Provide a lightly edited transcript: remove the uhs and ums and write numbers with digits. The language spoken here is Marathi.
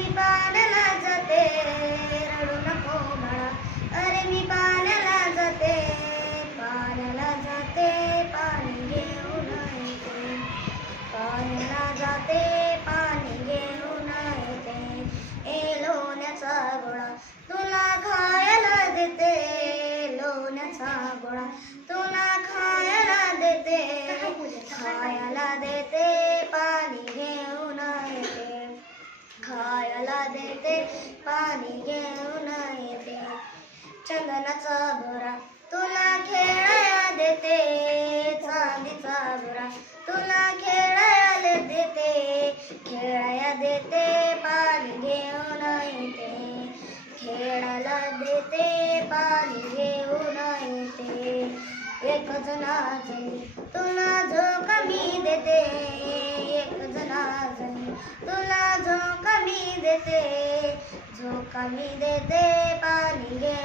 मी पाण्याला जाते, रडू नको बाळा. अरे मी पाण्याला जाते, पाण्याला जाते, पाणी घेऊन येते. पाण्याला जाते, पाणी घेऊन येते. ए लोण्याचा गोळा तुला खायला देते, लोण्याचा गोळा तुला खायला देते. खायला देते, पाणी घेऊन येते. खायला देते, पाणी घेऊन येते. चंदनाचा भोरा तुला खेळायला देते, चांदीचा भोरा तुला खेळायला देते. खेळायला देते, पाणी घेऊन येते. खेळायला देते, पाणी घेऊन येते. एक जणाजणी तुला झोका मी देते, एक जणाजणी तुला झोका मी देते. झोका मी देते, पाणी घे